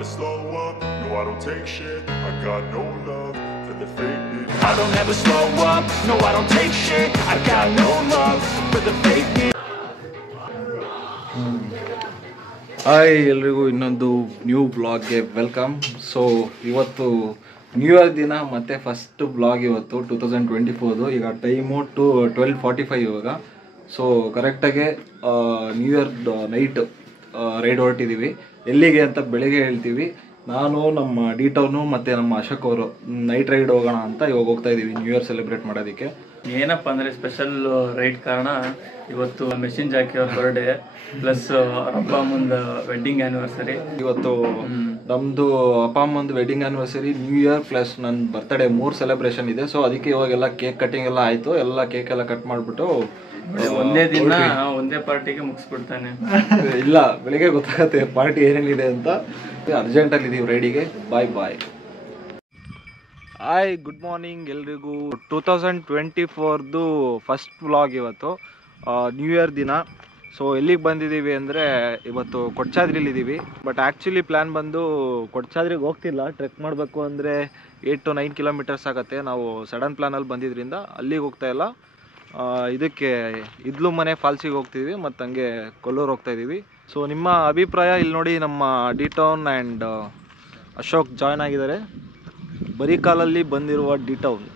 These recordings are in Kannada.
never slow up, no I don't take shit. I got no love for the fakeness. I don't ever slow up, no I don't take shit. I got no love for the fakeness. Hi ಎಲ್ರಿಗೂ ಇನ್ನೊಂದು ನ್ಯೂ ಬ್ಲಾಗ್ಗೆ ವೆಲ್ಕಮ್. ಸೊ ಇವತ್ತು ನ್ಯೂ ಇಯರ್ ದಿನ ಮತ್ತು ಫಸ್ಟ್ ಬ್ಲಾಗ್ ಇವತ್ತು 2024. ಈಗ ಟೈಮು 12:45 ಇವಾಗ. ಸೊ ಕರೆಕ್ಟಾಗೆ ನ್ಯೂ ಇಯರ್ ನೈಟ್ ರೈಡ್ ಹೊರಟಿದ್ದೀವಿ. ಎಲ್ಲಿಗೆ ಅಂತ ಬೆಳಿಗ್ಗೆ ಹೇಳ್ತೀವಿ. ನಾನು ನಮ್ಮ ಡಿ ಟೌನು ಮತ್ತು ನಮ್ಮ ಅಶೋಕ್ ಅವರು ನೈಟ್ ರೈಡ್ ಹೋಗೋಣ ಅಂತ ಇವಾಗ ಹೋಗ್ತಾ ಇದ್ದೀವಿ ನ್ಯೂ ಇಯರ್ ಸೆಲೆಬ್ರೇಟ್ ಮಾಡೋದಕ್ಕೆ. ಏನಪ್ಪ ಅಂದರೆ ಸ್ಪೆಷಲ್ ರೈಡ್ ಕಾರಣ ಇವತ್ತು ಮೆಷಿನ್ ಜಾಕಿ ಅವ್ರ ಬರ್ಡೇ ಪ್ಲಸ್ ಅಪ್ಪ ಅಮ್ಮಂದು ವೆಡ್ಡಿಂಗ್ ಆ್ಯನಿವರ್ಸರಿ. ಇವತ್ತು ನಮ್ಮದು ಅಪ್ಪ ಅಮ್ಮಂದು wedding anniversary, new year plus ನನ್ನ ಬರ್ತ್ಡೇ 3 ಸೆಲೆಬ್ರೇಷನ್ ಇದೆ. ಸೊ ಅದಕ್ಕೆ ಇವಾಗೆಲ್ಲ ಕೇಕ್ ಕಟ್ಟಿಂಗ್ ಎಲ್ಲ ಆಯಿತು. ಎಲ್ಲ ಕೇಕ್ ಎಲ್ಲ ಕಟ್ ಮಾಡಿಬಿಟ್ಟು ಒಂದೇ ದಿನ ಒಂದೇ ಪಾರ್ಟಿಗೆ ಮುಗಿಸ್ಬಿಡ್ತಾನೆ. ಇಲ್ಲ, ಬೆಳಿಗ್ಗೆ ಗೊತ್ತಾಗತ್ತೆ ಪಾರ್ಟಿ ಏನೇನಿದೆ ಅಂತ. ಅರ್ಜೆಂಟಲ್ಲಿ ಇದೀವಿ ರೈಡಿಗೆ. ಬಾಯ್. ಹಾಯ್, ಗುಡ್ ಮಾರ್ನಿಂಗ್ ಎಲ್ರಿಗೂ. 2024ದು ಫಸ್ಟ್ ವ್ಲಾಗ್ ಇವತ್ತು, ನ್ಯೂ ಇಯರ್ ದಿನ. ಸೊ ಎಲ್ಲಿಗೆ ಬಂದಿದ್ದೀವಿ ಅಂದರೆ ಇವತ್ತು ಕೊಡ್ಚಾದ್ರಿಲಿದ್ದೀವಿ. ಬಟ್ ಆ್ಯಕ್ಚುಲಿ ಪ್ಲ್ಯಾನ್ ಬಂದು ಕೊಡ್ಚಾದ್ರಿಗೆ ಹೋಗ್ತಿಲ್ಲ. ಟ್ರೆಕ್ ಮಾಡಬೇಕು ಅಂದರೆ 8 to 9 ಕಿಲೋಮೀಟರ್ಸ್ ಆಗುತ್ತೆ. ನಾವು ಸಡನ್ ಪ್ಲ್ಯಾನಲ್ಲಿ ಬಂದಿದ್ದರಿಂದ ಅಲ್ಲಿಗೆ ಹೋಗ್ತಾಯಿಲ್ಲ. ಇದಕ್ಕೆ ಇದ್ಲು ಮನೆ ಫಾಲ್ಸಿಗೆ ಹೋಗ್ತಿದ್ವಿ ಮತ್ತು ಹಂಗೆ ಕೊಲ್ಲೂರು ಹೋಗ್ತಾಯಿದ್ದೀವಿ. ಸೊ ನಿಮ್ಮ ಅಭಿಪ್ರಾಯ ಇಲ್ಲಿ ನೋಡಿ. ನಮ್ಮ D town and Ashok join ಆಗಿದ್ದಾರೆ. ಬರೀ ಕಾಲಲ್ಲಿ ಬಂದಿರುವ ಡಿ ಟೌನ್.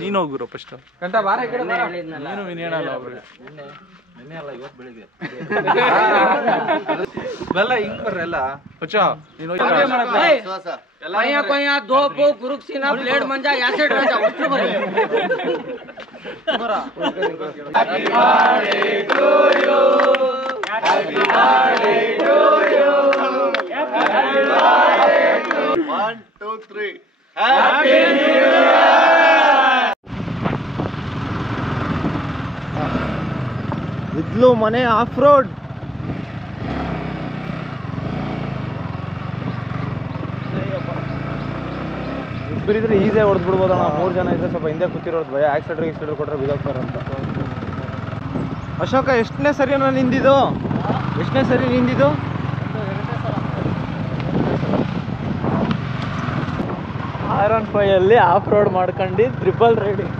ನೀನು ಹೋಗ್ಬಿರೋ ಫಸ್ಟ್. ನೀನು ವಿನೇನಲ್ಲ ಬೆಲ್ಲ ಹಿಂಗ್ ಬರ್ರ ಎಲ್ಲ दो गुरुक्सीना ब्लेड मंजा एसिड राजा वस्तु बरे happy birthday to you happy birthday to you happy birthday 1 2 3 happy new year. ಇದ್ಲು ಮನೆ ಆಫ್ ರೋಡ್. ಇಬ್ಬರಿದ್ರೆ ಈಸಿಯಾಗಿ ಹೊಡೆದು ಬಿಡ್ಬೋದಣ್ಣ. 3 ಜನ ಇದ್ರೆ ಸ್ವಲ್ಪ ಹಿಂದೆ ಕೂತಿರೋದು ಭಯ. ಆಕ್ಸಿಡೆಂಟ್ ಕೊಟ್ಟರೆ ಬಿದ್ದೋಗ್ತಾರೆ ಅಂತ. ಅಶೋಕ, ಎಷ್ಟನೇ ಸರಿ ನಿಂದಿದ್ದು? ಎಷ್ಟನೇ ಸರಿ ನಿಂದಿದ್ದು? R15 ಆಫ್ ರೋಡ್ ಮಾಡ್ಕೊಂಡು ಟ್ರಿಪಲ್ ರೈಡಿಂಗ್.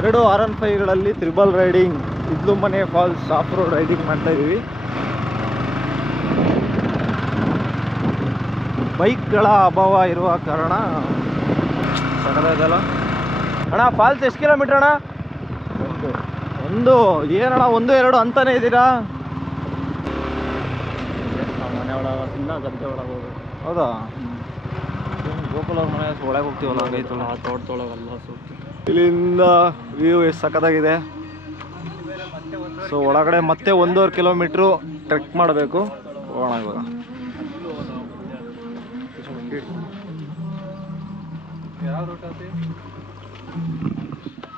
2 R15ಗಳಲ್ಲಿ ಟ್ರಿಪಲ್ ರೈಡಿಂಗ್. ಇದ್ಲು ಮನೆ ಫಾಲ್ಸ್ ಆಫ್ ರೋಡ್ ರೈಡಿಂಗ್ ಮಾಡ್ತಾ ಇದೀವಿ. ಬೈಕ್ಗಳ ಅಭಾವ ಇರುವ ಕಾರಣ ಸಡದಲ್ಲ ಅಣ್ಣ. ಫಾಲ್ಸ್ ಎಷ್ಟು ಕಿಲೋಮೀಟ್ರ್ ಅಣ್ಣ? ಒಂದು ಏನಣ್ಣ 1 2 ಅಂತಾನೆ ಇದ್ದೀರಾ? ಮನೆ ಒಳಗೆ ಇನ್ನ ಗದ್ದೆ ಒಳಗೆ ಹೋಗೋದು. ಹೌದಾ? ಗೋಕುಲ್ ಅವ್ರ ಮನೆ ಒಳಗೆ ಹೋಗ್ತೀವಲ್ಲ, ಹಂಗೈತಲ್ಲ ತೋಟದೊಳಗಲ್ಲ. ಇಲ್ಲಿಂದ ವ್ಯೂ ಎಷ್ಟು ಸಖತ್ತಾಗಿದೆ. ಸೊ ಒಳಗಡೆ ಮತ್ತೆ 1.5 ಕಿಲೋಮೀಟ್ರು ಟ್ರೆಕ್ ಮಾಡಬೇಕು. ಹೋಗೋಣ ಇವಾಗ.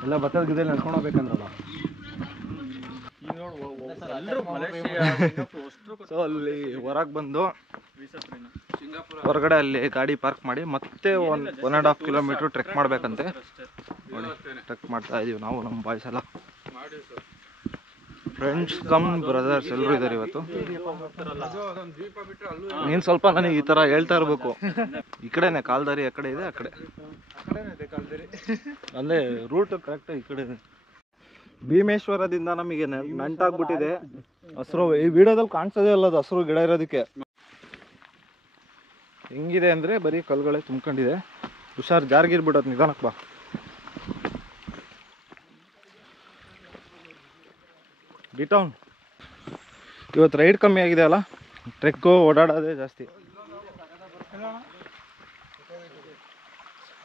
ಎಲ್ಲ ಭತ್ತದ ಗಿದಲ್ಲಿ ನಡ್ಕೊಂಡು ಹೋಗ್ಬೇಕಂದ್ರಲ್ಲ. ಸೊ ಅಲ್ಲಿ ಹೊರಗೆ ಬಂದು ಹೊರಗಡೆ ಅಲ್ಲಿ ಗಾಡಿ ಪಾರ್ಕ್ ಮಾಡಿ ಮತ್ತೆ 1.5 ಕಿಲೋಮೀಟ್ರ್ ಟ್ರೆಕ್ ಮಾಡ್ಬೇಕಂತೆ. ನೋಡಿ, ಟ್ರೆಕ್ ಮಾಡ್ತಾ ಇದೀವಿ ನಾವು, ನಮ್ಮ ಬಾಯ್ಸ್ ಎಲ್ಲ. ಫ್ರೆಂಡ್ಸ್ ಕಮ್ ಬ್ರದರ್ಸ್ ಎಲ್ಲರೂ ಇದ್ದಾರೆ ಇವತ್ತು. ನೀನು ಸ್ವಲ್ಪ ನನಗೆ ಈ ಥರ ಹೇಳ್ತಾ ಇರಬೇಕು. ಈ ಕಡೆನೇ ಕಾಲ್ದಾರಿ, ಆ ಕಡೆ ಇದೆ, ಆ ಕಡೆ ಅಂದರೆ ರೂಟ್ ಕರೆಕ್ಟ್ ಈ ಕಡೆ ಇದೆ. ಭೀಮೇಶ್ವರದಿಂದ ನಮಗೆ ನಂಟಾಗ್ಬಿಟ್ಟಿದೆ. ಹಸಿರು ಈ ವಿಡಿಯೋದಲ್ಲಿ ಕಾಣಿಸೋದೇ ಅಲ್ಲ, ಅದು ಹಸಿರು ಗಿಡ ಇರೋದಕ್ಕೆ. ಹೆಂಗಿದೆ ಅಂದರೆ ಬರೀ ಕಲ್ಗಳೇ ತುಂಬ್ಕೊಂಡಿದೆ. ಹುಷಾರು, ಜಾರ್ಗಿರ್ಬಿಡೋದು, ನಿಧಾನಕ್ಕೆ ಬಾ. ಡಿ ಟೌನ್ ಇವತ್ತು ರೈಡ್ ಕಮ್ಮಿ ಆಗಿದೆ ಅಲ್ಲ, ಟ್ರೆಕ್ಕು ಓಡಾಡೋದೇ ಜಾಸ್ತಿ.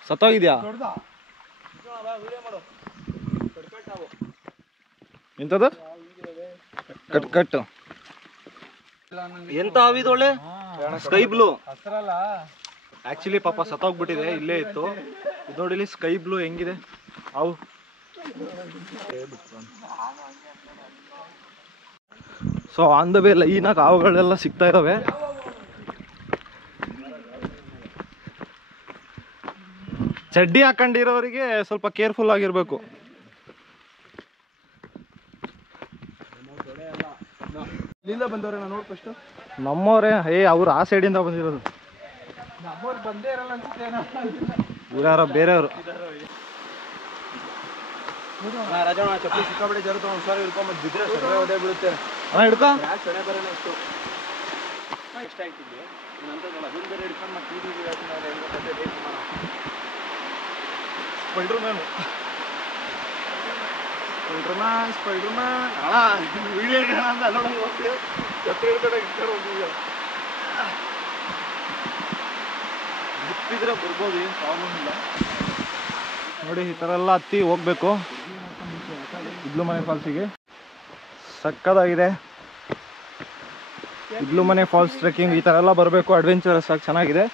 ಸತ್ತೋಗಿದ್ಯಾ? ಎಂಥದ್ದು ಕಟ್ ಎಂತ ಆವಿದೊಳ್ಳೆ ಸ್ಕೈ ಬ್ಲೂ. ಆಕ್ಚುಲಿ ಪಾಪ ಸತ್ತೋಗ್ಬಿಟ್ಟಿದೆ, ಇಲ್ಲೇ ಇತ್ತು. ಇದು ನೋಡಿ, ಇಲ್ಲಿ ಸ್ಕೈ ಬ್ಲೂ ಹೆಂಗಿದೆ ಅವು. ಸೊ ಆನ್ ದ ವೇ ಲೈನಾಗಿ ಹಾವುಗಳೆಲ್ಲ ಸಿಗ್ತಾ ಇದ್ದಾವೆ. ಚಡ್ಡಿ ಹಾಕೊಂಡಿರೋರಿಗೆ ಸ್ವಲ್ಪ ಕೇರ್ಫುಲ್ ಆಗಿರ್ಬೇಕು. ಇಲ್ಲಿಂದ ಬಂದವ್ರೆ ನಾನು ನೋಡಿ ಫಸ್ಟ್. ನಮ್ಮವ್ರೆ ಅವ್ರು ಆ ಸೈಡಿಂದ ಬಂದಿರೋದು. ನಮ್ಮವ್ರು ಬಂದೇ ಇರಲ್ಲ ಅನ್ಸುತ್ತೆ. ಇವ್ಯಾರ ಬೇರೆಯವರು. ರಾಜಣ್ಣ ಚಪ್ಪಲಿ ಸಿಕ್ಕಾಬಿಡಿ ಜರುತ್ತ ಹುಷಾರು ಇಟ್ಕೊಂಡ್ ಬಿದ್ರೆ ಸೊಳ್ಳೆ ಒಡೆ ಬೀಳುತ್ತೆ. ಅಣ್ಣ ಹಿಡ್ಕೊ. ಯಾಕೆ ಸೊಳ್ಳೆ ಬರಲ್ಲ ಇಷ್ಟು ಇಷ್ಟ ಆಗ್ತಿದ್ವಿ ನಂತರ ಅದನ್ನ ಬೇರೆ ಹಿಡ್ಕೊಂಡು ಮತ್ತೆ ಟಿವಿ ಸ್ಪೈಡರ್ಮ್ಯಾನ್ ಅಣ್ಣ ವಿಡಿಯೋ ಅಂತ ಅಲ್ಲೋಡಂಗೆ ಹೋಗ್ತೀವಿ. ಛತ್ರಿ ಹಿಡ್ಕೊಂಡಾಗ ಇಟ್ಕೊಂಡು ಹೋಗ್ತೀವಿ. ಬಿಟ್ಟಿದ್ರೆ ಬರ್ಬೋದು, ಏನು ಪ್ರಾಬ್ಲಮ್ ಇಲ್ಲ. ನೋಡಿ ಈ ಥರ ಎಲ್ಲ ಹತ್ತಿ ಹೋಗ್ಬೇಕು ಇದ್ಲುಮನೆ ಫಾಲ್ಸಿಗೆ. ಸಕ್ಕದಾಗಿದೆ ಇದ್ಲುಮನೆ ಫಾಲ್ಸ್ ಟ್ರೆಕ್ಕಿಂಗ್. ಈ ಥರ ಎಲ್ಲ ಬರಬೇಕು, ಅಡ್ವೆಂಚರಸ್ ಆಗಿ ಚೆನ್ನಾಗಿದೆ.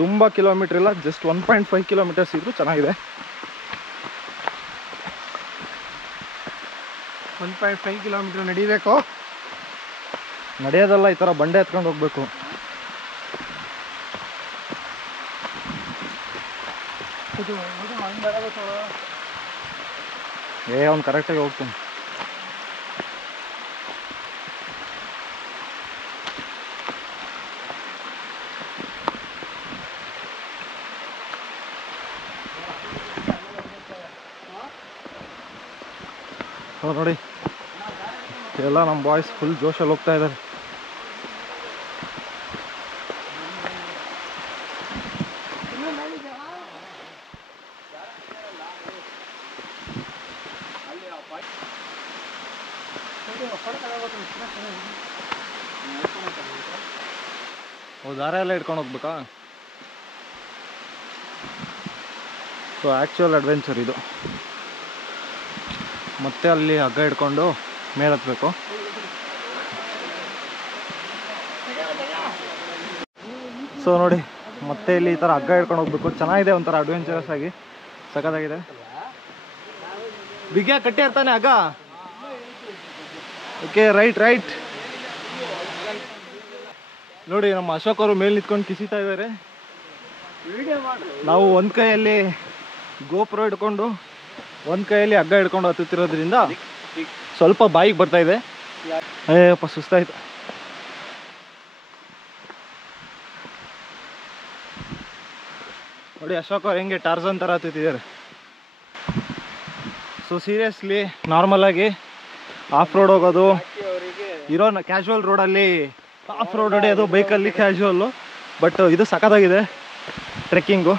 ತುಂಬ ಕಿಲೋಮೀಟ್ರ್ ಇಲ್ಲ, ಜಸ್ಟ್ 1.5 ಕಿಲೋಮೀಟರ್ಸ್ ಇದ್ರೂ ಚೆನ್ನಾಗಿದೆ. 1.5 ಕಿಲೋಮೀಟರ್ ನಡಿಬೇಕು. ನಡೆಯೋದಲ್ಲ, ಈ ಥರ ಬಂಡೆ ಎತ್ಕೊಂಡು ಹೋಗ್ಬೇಕು. ಅವ್ನು ಕರೆಕ್ಟಾಗಿ ಹೋಗ್ತಾನೆ. ನೋಡಿ ಎಲ್ಲ ನಮ್ಮ ಬಾಯ್ಸ್ ಫುಲ್ ಜೋಶಲ್ಲಿ ಹೋಗ್ತಾ ಇದ್ದಾರೆ. ದಾರ ಎಲ್ಲ ಇಟ್ಕೊಂಡು ಹೋಗ್ಬೇಕಾ? ಸೊ ಆ್ಯಕ್ಚುಯಲ್ ಅಡ್ವೆಂಚರ್ ಇದು. ಮತ್ತೆ ಅಲ್ಲಿ ಹಗ್ಗ ಹಿಡ್ಕೊಂಡು ಮೇಲೆ ಹತ್ಬೇಕು. ಸೊ ನೋಡಿ ಮತ್ತೆ ಇಲ್ಲಿ ಈ ಥರ ಹಗ್ಗ ಹಿಡ್ಕೊಂಡು ಹೋಗ್ಬೇಕು. ಚೆನ್ನಾಗಿದೆ, ಒಂಥರ ಅಡ್ವೆಂಚರಸ್ ಆಗಿ ಸಖತ್ತಾಗಿದೆ. ಬಿಗ್ಯ ಕಟ್ಟಿ ಇರ್ತಾನೆ ಹಗ್ಗ. Okay, right. ನೋಡಿ ನಮ್ಮ ಅಶೋಕ್ ಅವರು ಮೇಲೆ ನಿಂತ್ಕೊಂಡು ಕಿಸಿತಾ ಇದ್ದಾರೆ. ನಾವು ಒಂದು ಕೈಯಲ್ಲಿ ಗೋಪ್ರೋ ಹಿಡ್ಕೊಂಡು ಒಂದು ಕೈಯಲ್ಲಿ ಹಗ್ಗ ಹಿಡ್ಕೊಂಡು ಹತ್ತುತ್ತಿರೋದ್ರಿಂದ ಸ್ವಲ್ಪ ಬಾಯಿಗೆ ಬರ್ತಾ ಇದೆ. ಅಯ್ಯಪ್ಪ ಸುಸ್ತಾಯ್ತು. ನೋಡಿ ಅಶೋಕ್ ಅವ್ರು ಹೆಂಗೆ ಟಾರ್ಜನ್ ಥರ ಹತ್ತುತ್ತಿದ್ದಾರೆ. ಸೊ ಸೀರಿಯಸ್ಲಿ ನಾರ್ಮಲಾಗಿ ಆಫ್ ರೋಡ್ ಹೋಗೋದು, ಇರೋ ಕ್ಯಾಶುವಲ್ ರೋಡಲ್ಲಿ ಆಫ್ ರೋಡ್ ಹೊಡೆಯೋದು ಬೈಕಲ್ಲಿ ಕ್ಯಾಶುವಲ್ಲು. ಬಟ್ ಇದು ಸಖತ್ತಾಗಿದೆ ಟ್ರೆಕ್ಕಿಂಗು.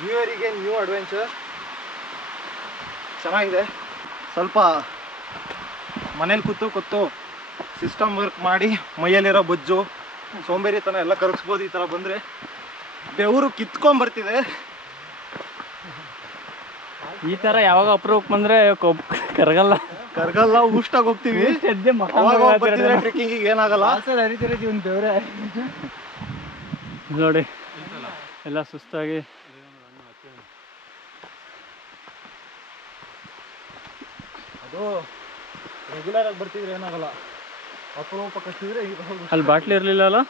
ನ್ಯೂ ಇಯರಿಗೆ ನ್ಯೂ ಅಡ್ವೆಂಚರ್ ಚೆನ್ನಾಗಿದೆ. ಸ್ವಲ್ಪ ಮನೇಲಿ ಕೂತು ಸಿಸ್ಟಮ್ ವರ್ಕ್ ಮಾಡಿ ಮೈಯಲ್ಲಿರೋ ಬೊಜ್ಜು ಸೋಂಬೇರಿತನ ಎಲ್ಲ ಕರಗಿಸ್ಬೋದು. ಈ ಥರ ಬಂದರೆ ಬೆವರು ಕಿತ್ಕೊಂಡ್ಬರ್ತಿದೆ. ಈ ಥರ ಯಾವಾಗ ಅಪ್ರೂವ್ ಬಂದರೆ ಕರಗಲ್ಲ, ಉಷ್ಟಾಗಿ ಹೋಗ್ತೀವಿ. ಟ್ರೆಕ್ಕಿಂಗಿಗೆ ಏನಾಗಲ್ಲ. ನೋಡಿ ಎಲ್ಲ ಸುಸ್ತಾಗಿ ಅದು ರೆಗ್ಯುಲರ್ ಆಗಿ ಬರ್ತಿದ್ರೆ ಏನಾಗಲ್ಲ, ಅಪರೂಪ ಕಟ್ಟಿದ್ರೆ ಅಲ್ಲಿ ಬಾಟ್ಲಿ ಇರಲಿಲ್ಲ ಅಲ್ಲ.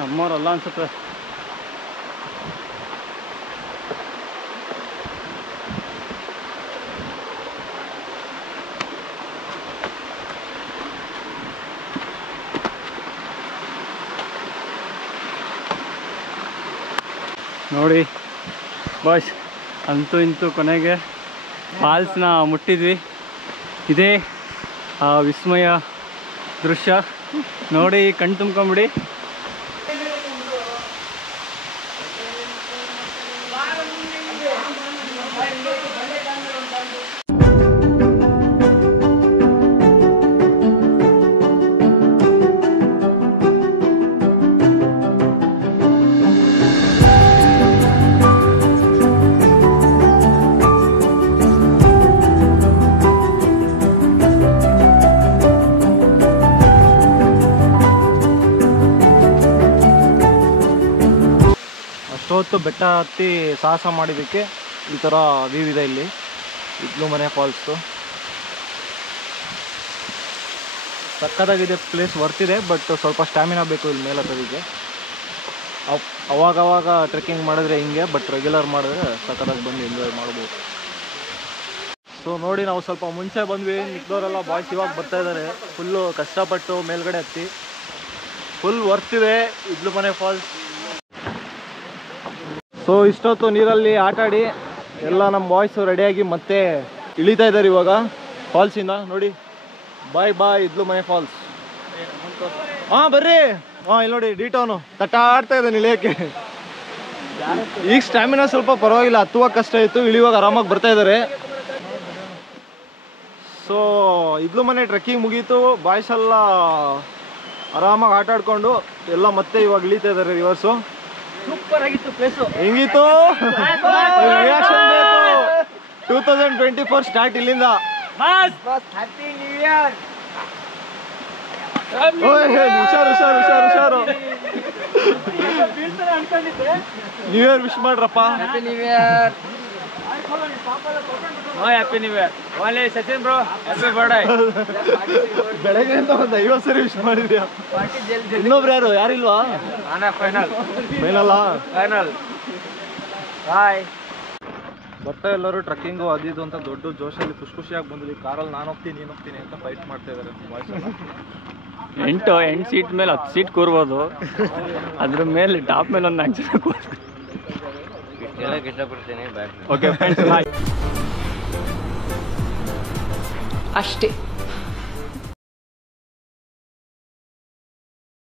ನಮ್ಮವ್ರಲ್ಲ ಅನ್ಸುತ್ತೆ. ನೋಡಿ ಬಾಯ್ಸ್, ಅಂತೂ ಇಂತೂ ಕೊನೆಗೆ ಫಾಲ್ಸ್ನ ಮುಟ್ಟಿದ್ವಿ. ಇದೇ ಆ ವಿಸ್ಮಯ ದೃಶ್ಯ ನೋಡಿ, ಕಣ್ಣು ತುಂಬ್ಕೊಂಬಿಡಿ. ಫಸ್ಟು ಬೆಟ್ಟ ಹತ್ತಿ ಸಾಹಸ ಮಾಡಿದ್ದಕ್ಕೆ ಈ ಥರ ವ್ಯೂ ಇದೆ ಇಲ್ಲಿ ಇದ್ಲು ಮನೆ ಫಾಲ್ಸ್ದು. ಸಕ್ಕತ್ತಾಗಿದೆ ಪ್ಲೇಸ್, ವರ್ತಿದೆ. ಬಟ್ ಸ್ವಲ್ಪ ಸ್ಟ್ಯಾಮಿನಾ ಬೇಕು ಇಲ್ಲಿ ಮೇಲೆ ಹತ್ತೋದಕ್ಕೆ. ಅವಾಗವಾಗ ಟ್ರೆಕ್ಕಿಂಗ್ ಮಾಡಿದ್ರೆ ಹಿಂಗೆ, ಬಟ್ ರೆಗ್ಯುಲರ್ ಮಾಡಿದ್ರೆ ಸಕ್ಕತ್ತಾಗಿ ಬಂದು ಎಂಜಾಯ್ ಮಾಡ್ಬೋದು. ಸೊ ನೋಡಿ, ನಾವು ಸ್ವಲ್ಪ ಮುಂಚೆ ಬಂದ್ವಿ. ಮಿಕ್ದವರೆಲ್ಲ ಬಾಯ್ಸ್ ಇವಾಗ ಬರ್ತಾ ಇದ್ದಾರೆ. ಫುಲ್ಲು ಕಷ್ಟಪಟ್ಟು ಮೇಲ್ಗಡೆ ಹತ್ತಿ ಫುಲ್ ವರ್ತಿದೆ ಇದ್ಲು ಮನೆ ಫಾಲ್ಸ್. ಸೊ ಇಷ್ಟೊತ್ತು ನೀರಲ್ಲಿ ಆಟಾಡಿ ಎಲ್ಲ ನಮ್ಮ ಬಾಯ್ಸು ರೆಡಿಯಾಗಿ ಮತ್ತೆ ಇಳಿತಾ ಇದ್ದಾರೆ ಇವಾಗ ಫಾಲ್ಸಿಂದ. ನೋಡಿ, ಬಾಯ್ ಬಾಯ್ ಇದ್ಲು ಮನೆ ಫಾಲ್ಸ್. ಹಾಂ ಬರ್ರಿ. ಹಾಂ ಇಲ್ಲಿ ನೋಡಿ, ಡಿಟೋನು ತಟ್ಟಾಡ್ತಾ ಇದ್ದಾನೆ ಇಳಿಯೋಕ್ಕೆ. ಈಗ ಸ್ಟ್ಯಾಮಿನಾ ಸ್ವಲ್ಪ ಪರವಾಗಿಲ್ಲ, ಹತ್ತುವಾಗ ಕಷ್ಟ ಇತ್ತು, ಇಳಿಯುವಾಗ ಆರಾಮಾಗಿ ಬರ್ತಾ ಇದ್ದಾರೆ. ಸೊ ಇದ್ಲು ಮನೆ ಟ್ರೆಕ್ಕಿಂಗ್ ಮುಗೀತು. ಬಾಯ್ಸ್ ಎಲ್ಲ ಆರಾಮಾಗಿ ಆಟ ಆಡ್ಕೊಂಡು ಎಲ್ಲ ಮತ್ತೆ ಇವಾಗ ಇಳಿತಾ ಇದ್ದಾರೆ ರಿವರ್ಸು. ಸೂಪರ್ ಆಗಿತ್ತು ಪ್ಲೇಸು. ಹೆಂಗಿತ್ತು ರಿಯಾಕ್ಷನ್ ಬೇಕು. 2024 ಸ್ಟಾರ್ಟ್ ಇಲ್ಲಿಂದ. Happy new year. ಹುಷಾರು ನ್ಯೂ ಇಯರ್ ವಿಶ್ ಮಾಡ್ರಪ್ಪ. Happy new year. Happy new year. Only Sachin bro, happy birthday. ಬೆಳಗ್ಗೆ ಅಂತ ಒಂದು 50 ಸರಿ ವಿಶ್ ಮಾಡಿದ್ಯಾ. ಇನ್ನೊಬ್ರು ಯಾರಿಲ್ವಾ? Final final. ಬಾಯ್. ಬರ್ತಾ ಎಲ್ಲರೂ ಟ್ರಕ್ಕಿಂಗು ಅದಿದು ಅಂತ ದೊಡ್ಡ ಜೋಶಲ್ಲಿ ಖುಷಿಯಾಗಿ ಬಂದಿದ್ವಿ. ಕಾರಲ್ಲಿ ನಾನು ಹೋಗ್ತೀನಿ ನೀನು ಹೋಗ್ತೀನಿ ಅಂತ ಫೈಟ್ ಮಾಡ್ತಾ ಇದ್ದಾರೆ ಬಾಯ್ಸ್ ಎಲ್ಲ. 8 ಸೀಟ್ ಮೇಲೆ 10 ಸೀಟ್ ಕೂರ್ಬೋದು. ಅದ್ರ ಮೇಲೆ ಟಾಪ್ ಮೇಲೆ ಒಂದು 4 ಜನ ಕೂರ್ಬೋದು. ಇಷ್ಟಪಡ್ತೇನೆ. ಓಕೆ ಫ್ರೆಂಡ್ಸ್, ಬಾಯ್. ಅಷ್ಟೇ.